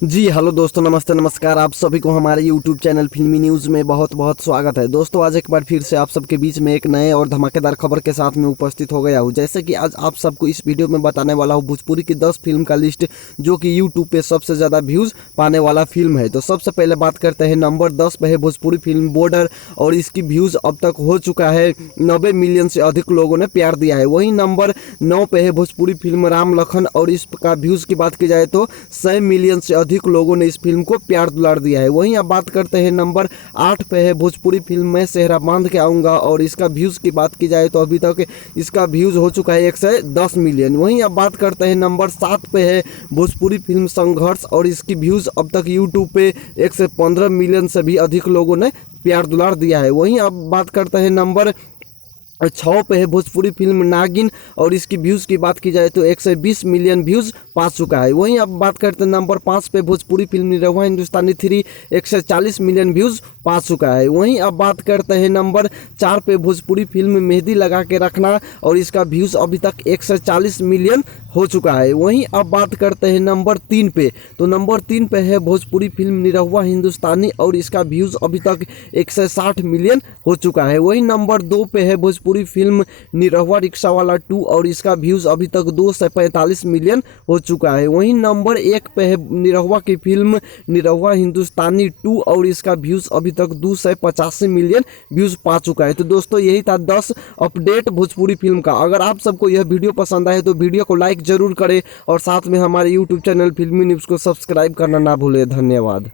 जी hello दोस्तों, नमस्ते नमस्कार। आप सभी को हमारे यूट्यूब चैनल फिल्मी न्यूज़ में बहुत बहुत स्वागत है। दोस्तों आज एक बार फिर से आप सबके बीच में एक नए और धमाकेदार खबर के साथ में उपस्थित हो गया हूँ। जैसे कि आज आप सबको इस वीडियो में बताने वाला हूँ भोजपुरी की 10 फिल्म का लिस्ट जो कि यूट्यूब पे सबसे ज़्यादा व्यूज़ पाने वाला फिल्म है। तो सबसे पहले बात करते हैं नंबर 10 पे है भोजपुरी फिल्म बॉर्डर और इसकी व्यूज़ अब तक हो चुका है 90 मिलियन से अधिक लोगों ने प्यार दिया है। वहीं नंबर 9 पे है भोजपुरी फिल्म राम लखन और इसका व्यूज़ की बात की जाए तो 100 मिलियन से अधिक लोगों ने इस फिल्म को प्यार दुलार दिया है। वहीं अब बात करते हैं नंबर 8 पे है भोजपुरी फिल्म मैं सेहरा बांध के आऊँगा और इसका व्यूज़ की बात की जाए तो अभी तक इसका व्यूज़ हो चुका है 110 मिलियन। वहीं अब बात करते हैं नंबर 7 पे है भोजपुरी फिल्म संघर्ष और इसकी व्यूज़ अब तक यूट्यूब पे 115 मिलियन से भी अधिक लोगों ने प्यार दुलार दिया है। वहीं अब बात करते हैं नंबर 6 पे है भोजपुरी फिल्म नागिन और इसकी व्यूज़ की बात की जाए तो 120 मिलियन व्यूज़ पा चुका है। वहीं अब बात करते हैं नंबर 5 पे भोजपुरी फिल्म निरहुआ हिंदुस्तानी 3 140 मिलियन व्यूज़ पा चुका है। वहीं अब बात करते हैं नंबर 4 पे भोजपुरी फिल्म मेहंदी लगा के रखना और इसका व्यूज़ अभी तक 140 मिलियन हो चुका है। वहीं अब बात करते हैं नंबर 3 पे, तो नंबर 3 पे है भोजपुरी फिल्म निरहुआ हिंदुस्तानी और इसका व्यूज़ अभी तक 160 मिलियन हो चुका है। वहीं नंबर 2 पे है भोजपुरी फिल्म निरहुआ रिक्शा वाला 2 और इसका व्यूज़ अभी तक 245 मिलियन हो चुका है। वहीं नंबर 1 पे है निरहुआ की फिल्म निरहुआ हिंदुस्तानी 2 और इसका व्यूज़ अभी तक 285 मिलियन व्यूज़ पा चुका है। तो दोस्तों यही था 10 अपडेट भोजपुरी फिल्म का। अगर आप सबको यह वीडियो पसंद आए तो वीडियो को लाइक जरूर करें और साथ में हमारे यूट्यूब चैनल फिल्मी न्यूज़ को सब्सक्राइब करना ना भूलें। धन्यवाद।